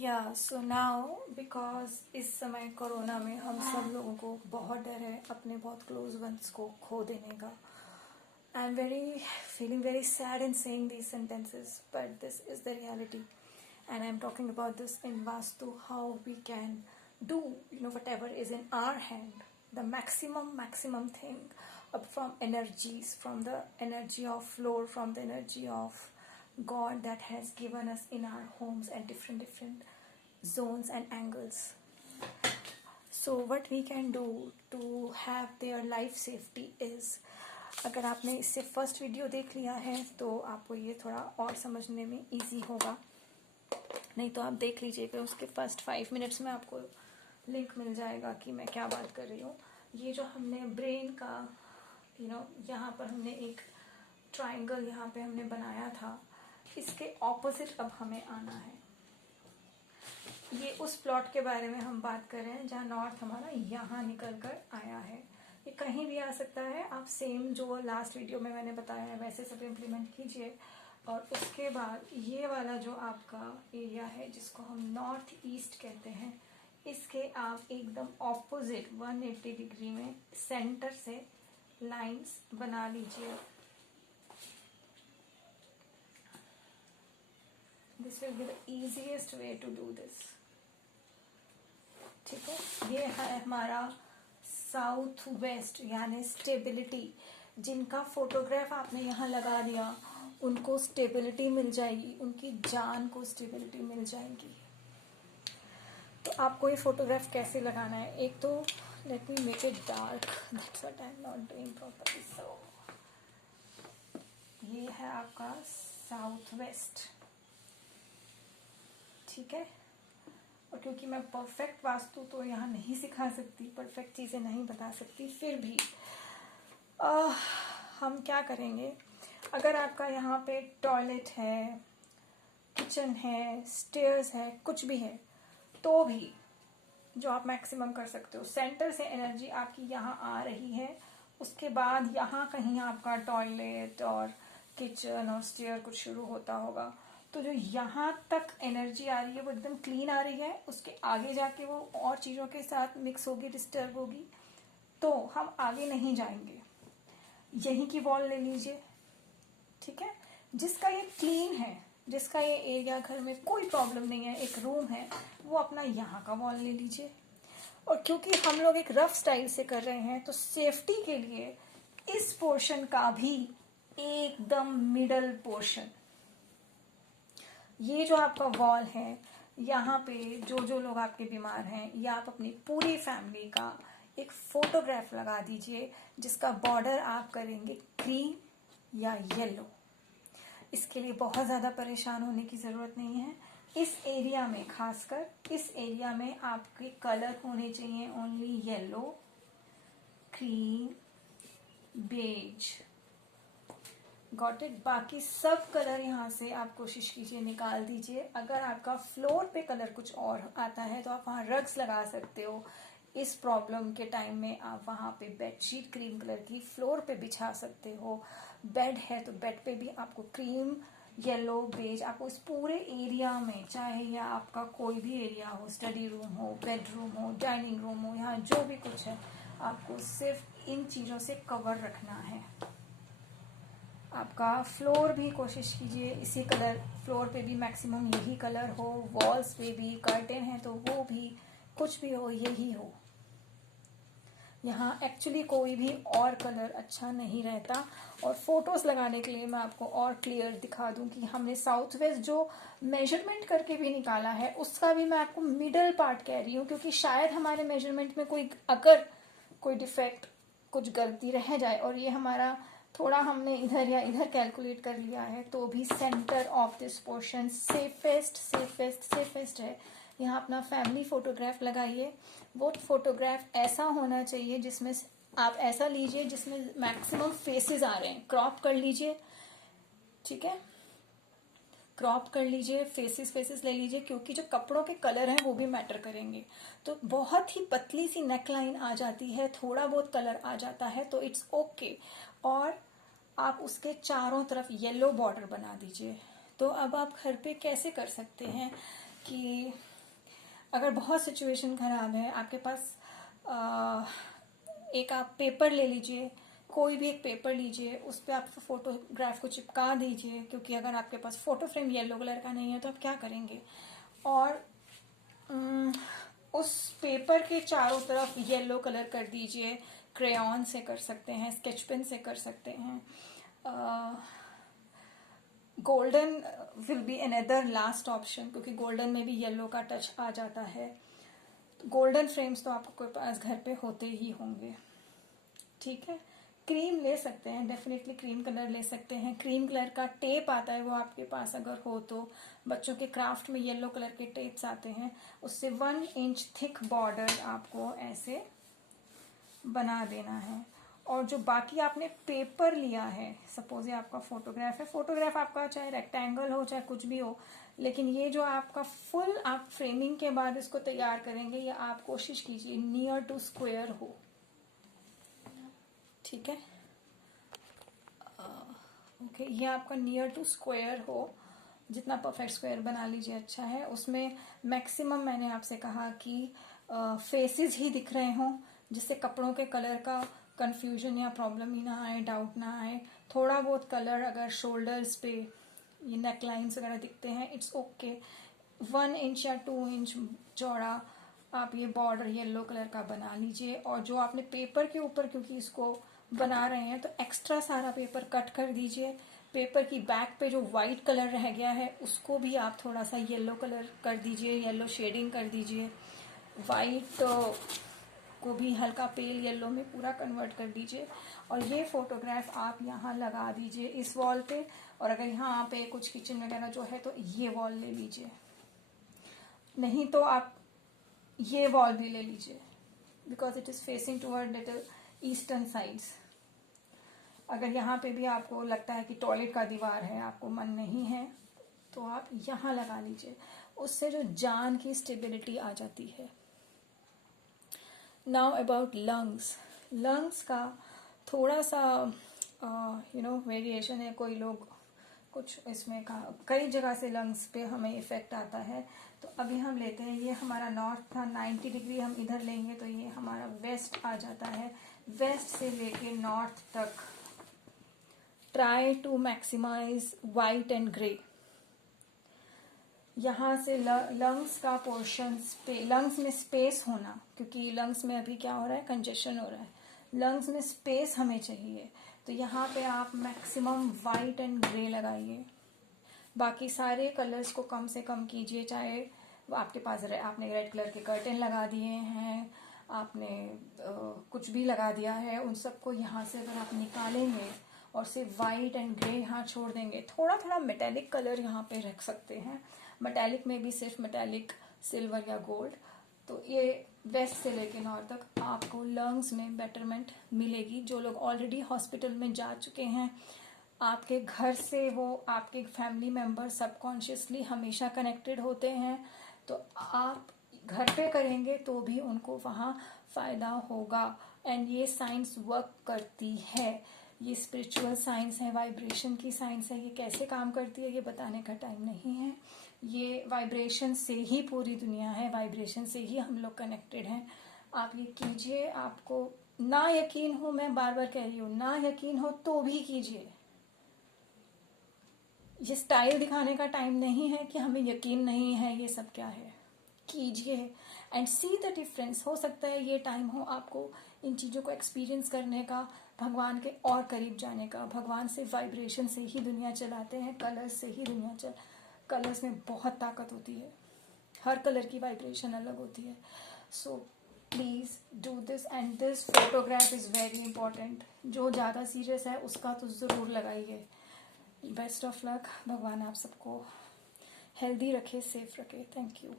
या so now because इस समय कोरोना में हम सब लोगों को बहुत डर है अपने बहुत क्लोज वंस को खो देने का. I am feeling very sad in saying these sentences, but this is the reality. And I'm talking about this in Vastu, how we can do, whatever is in our hand, the maximum thing, from energies, from the energy of floor, from the energy of God that has given us in our homes at different zones and angles. So what we can do to have their life safety is, अगर आपने इससे first video देख लिया है तो आपको ये थोड़ा और समझने में इजी होगा. नहीं तो आप देख लीजिएगा, उसके फर्स्ट 5 मिनट्स में आपको लिंक मिल जाएगा कि मैं क्या बात कर रही हूँ. ये जो हमने ब्रेन का यहाँ पर हमने एक ट्रायंगल यहाँ पे हमने बनाया था, इसके ऑपोजिट अब हमें आना है. ये उस प्लॉट के बारे में हम बात कर रहे हैं जहाँ नॉर्थ हमारा यहाँ निकल कर आया है. ये कहीं भी आ सकता है. आप सेम जो लास्ट वीडियो में मैंने बताया है वैसे सब इम्प्लीमेंट कीजिए. और उसके बाद ये वाला जो आपका एरिया है जिसको हम नॉर्थ ईस्ट कहते हैं, इसके आप एकदम ऑपोजिट 180 डिग्री में सेंटर से लाइंस बना लीजिए. This will be the easiest way to do this. ठीक है, ये है हमारा साउथ वेस्ट यानी स्टेबिलिटी. जिनका फोटोग्राफ आपने यहाँ लगा दिया उनको स्टेबिलिटी मिल जाएगी, उनकी जान को स्टेबिलिटी मिल जाएगी. तो आपको ये फोटोग्राफ कैसे लगाना है, एक तो let me make it dark, that's what I am not doing properly. So ये है आपका साउथ वेस्ट. ठीक है, और क्योंकि मैं परफेक्ट वास्तु तो यहाँ नहीं सिखा सकती, परफेक्ट चीज़ें नहीं बता सकती, फिर भी हम क्या करेंगे, अगर आपका यहाँ पे टॉयलेट है, किचन है, स्टेयर्स है, कुछ भी है, तो भी जो आप मैक्सिमम कर सकते हो, सेंटर से एनर्जी आपकी यहाँ आ रही है, उसके बाद यहाँ कहीं आपका टॉयलेट और किचन और स्टेयर कुछ शुरू होता होगा, तो जो यहाँ तक एनर्जी आ रही है वो एकदम क्लीन आ रही है. उसके आगे जाके वो और चीज़ों के साथ मिक्स होगी, डिस्टर्ब होगी, तो हम आगे नहीं जाएंगे. यहीं की वॉल ले लीजिए. ठीक है, जिसका ये क्लीन है, जिसका ये एरिया घर में कोई प्रॉब्लम नहीं है, एक रूम है, वो अपना यहाँ का वॉल ले लीजिए. और क्योंकि हम लोग एक रफ स्टाइल से कर रहे हैं तो सेफ्टी के लिए इस पोर्शन का भी एकदम मिडल पोर्शन, ये जो आपका वॉल है, यहाँ पे जो लोग आपके बीमार हैं, या आप अपनी पूरी फैमिली का एक फोटोग्राफ लगा दीजिए जिसका बॉर्डर आप करेंगे क्रीम या येलो. इसके लिए बहुत ज़्यादा परेशान होने की ज़रूरत नहीं है. इस एरिया में, खासकर इस एरिया में आपके कलर होने चाहिए only yellow, cream, beige. Got it. बाकी सब कलर यहाँ से आप कोशिश कीजिए निकाल दीजिए. अगर आपका फ्लोर पे कलर कुछ और आता है तो आप वहाँ रग्स लगा सकते हो. इस प्रॉब्लम के टाइम में आप वहाँ पे बेडशीट क्रीम कलर की फ्लोर पे बिछा सकते हो. बेड है तो बेड पे भी आपको क्रीम, येलो, बेज, आपको इस पूरे एरिया में, चाहे या आपका कोई भी एरिया हो, स्टडी रूम हो, बेडरूम हो, डाइनिंग रूम हो, यहाँ जो भी कुछ है, आपको सिर्फ इन चीज़ों से कवर रखना है. आपका फ्लोर भी कोशिश कीजिए इसी कलर, फ्लोर पे भी मैक्सिमम यही कलर हो, वॉल्स पे भी, कर्टेन है तो वो भी, कुछ भी हो यही हो. यहाँ एक्चुअली कोई भी और कलर अच्छा नहीं रहता. और फोटोज लगाने के लिए मैं आपको और क्लियर दिखा दूं कि हमने साउथ वेस्ट जो मेजरमेंट करके भी निकाला है, उसका भी मैं आपको मिडल पार्ट कह रही हूँ, क्योंकि शायद हमारे मेजरमेंट में अगर कोई डिफेक्ट, कुछ गलती रह जाए और ये हमारा थोड़ा हमने इधर या इधर कैलकुलेट कर लिया है, तो भी centre of this portion safest है. यहाँ अपना फैमिली फोटोग्राफ लगाइए. वो फोटोग्राफ ऐसा होना चाहिए जिसमें आप ऐसा लीजिए जिसमें मैक्सिमम फेसेस आ रहे हैं. क्रॉप कर लीजिए. ठीक है, क्रॉप कर लीजिए, फेसेस ले लीजिए, क्योंकि जो कपड़ों के कलर हैं वो भी मैटर करेंगे. तो बहुत ही पतली सी नेकलाइन आ जाती है, थोड़ा बहुत कलर आ जाता है तो इट्स ओके. और आप उसके चारों तरफ येलो बॉर्डर बना दीजिए. तो अब आप घर पे कैसे कर सकते हैं कि अगर बहुत सिचुएशन खराब है, आपके पास एक आप पेपर ले लीजिए, कोई भी एक पेपर लीजिए, उस पर आप फोटोग्राफ को चिपका दीजिए, क्योंकि अगर आपके पास फोटो फ्रेम येलो कलर का नहीं है तो आप क्या करेंगे। और उस पेपर के चारों तरफ येलो कलर कर दीजिए। क्रेयॉन से कर सकते हैं, स्केच पेन से कर सकते हैं। Golden will be another last option, क्योंकि गोल्डन में भी येलो का टच आ जाता है। गोल्डन फ्रेम्स तो आपको कोई पास घर पे होते ही होंगे, ठीक है। क्रीम ले सकते हैं, डेफिनेटली क्रीम कलर ले सकते हैं। क्रीम कलर का टेप आता है, वो आपके पास अगर हो तो। बच्चों के क्राफ्ट में येलो कलर के टेप्स आते हैं, उससे 1 इंच थिक बॉर्डर आपको ऐसे बना देना है। और जो बाकी आपने पेपर लिया है, सपोज ये आपका फोटोग्राफ है, फोटोग्राफ आपका चाहे रेक्टेंगल हो चाहे कुछ भी हो, लेकिन ये जो आपका फुल आप फ्रेमिंग के बाद इसको तैयार करेंगे, ये आप कोशिश कीजिए नियर टू स्क्वायर हो, ठीक है। ओके, ये आपका नियर टू स्क्वायर हो, जितना परफेक्ट स्क्वायर बना लीजिए अच्छा है। उसमें मैक्सिमम मैंने आपसे कहा कि फेसेस ही दिख रहे हों, जिससे कपड़ों के कलर का कंफ्यूजन या प्रॉब्लम ही ना आए, डाउट ना आए। थोड़ा बहुत कलर अगर शोल्डर्स पे ये नेक लाइन्स वगैरह दिखते हैं, इट्स ओके। 1 इंच या 2 इंच चौड़ा आप ये बॉर्डर येलो कलर का बना लीजिए। और जो आपने पेपर के ऊपर, क्योंकि इसको बना रहे हैं तो एक्स्ट्रा सारा पेपर कट कर दीजिए। पेपर की बैक पे जो वाइट कलर रह गया है उसको भी आप थोड़ा सा येलो कलर कर दीजिए, येलो शेडिंग कर दीजिए। वाइट को भी हल्का पेल येलो में पूरा कन्वर्ट कर दीजिए। और ये फोटोग्राफ आप यहाँ लगा दीजिए इस वॉल पे। और अगर यहाँ पे कुछ किचन वगैरह जो है तो ये वॉल ले लीजिए, नहीं तो आप ये वॉल भी ले लीजिए, because it is facing toward little eastern sides. अगर यहाँ पे भी आपको लगता है कि टॉयलेट का दीवार है, आपको मन नहीं है, तो आप यहाँ लगा लीजिए। उससे जो जान की स्टेबिलिटी आ जाती है। Now about lungs. लंग्स का थोड़ा सा वेरिएशन है। कोई लोग कुछ इसमें कई जगह से लंग्स पे हमें इफेक्ट आता है। तो अभी हम लेते हैं, ये हमारा नॉर्थ था, 90 डिग्री हम इधर लेंगे तो ये हमारा वेस्ट आ जाता है। वेस्ट से लेके नॉर्थ तक try to maximise white and grey. यहाँ से लंग्स का पोर्शन, लंग्स में स्पेस होना, क्योंकि लंग्स में अभी क्या हो रहा है, कंजेशन हो रहा है। लंग्स में स्पेस हमें चाहिए, तो यहाँ पे आप मैक्सिमम वाइट एंड ग्रे लगाइए। बाकी सारे कलर्स को कम से कम कीजिए। चाहे आपके पास आपने रेड कलर के कर्टेन लगा दिए हैं, आपने कुछ भी लगा दिया है, उन सबको यहाँ से अगर आप निकालेंगे और सिर्फ वाइट एंड ग्रे यहाँ छोड़ देंगे, थोड़ा थोड़ा मेटेलिक कलर यहाँ पे रख सकते हैं। मेटेलिक में भी सिर्फ मेटेलिक सिल्वर या गोल्ड। तो ये वेस्ट से लेके नॉर्थ तक आपको लंग्स में बेटरमेंट मिलेगी। जो लोग ऑलरेडी हॉस्पिटल में जा चुके हैं, आपके घर से वो आपके फैमिली मेंबर सबकॉन्शियसली हमेशा कनेक्टेड होते हैं, तो आप घर पे करेंगे तो भी उनको वहाँ फ़ायदा होगा। एंड ये साइंस वर्क करती है, ये स्पिरिचुअल साइंस है, वाइब्रेशन की साइंस है। ये कैसे काम करती है ये बताने का टाइम नहीं है। ये वाइब्रेशन से ही पूरी दुनिया है, वाइब्रेशन से ही हम लोग कनेक्टेड हैं। आप ये कीजिए। आपको ना यकीन हो, मैं बार बार कह रही हूँ, ना यकीन हो तो भी कीजिए। ये स्टाइल दिखाने का टाइम नहीं है कि हमें यकीन नहीं है ये सब क्या है। कीजिए एंड सी द डिफरेंस। हो सकता है ये टाइम हो आपको इन चीज़ों को एक्सपीरियंस करने का, भगवान के और करीब जाने का। भगवान से वाइब्रेशन से ही दुनिया चलाते हैं, कलर्स से ही दुनिया कलर्स में बहुत ताकत होती है, हर कलर की वाइब्रेशन अलग होती है। So please do this and this photograph is very important. जो ज़्यादा सीरियस है उसका तो ज़रूर लगाइए। Best of luck. भगवान आप सबको हेल्दी रखे, सेफ रखे। Thank you.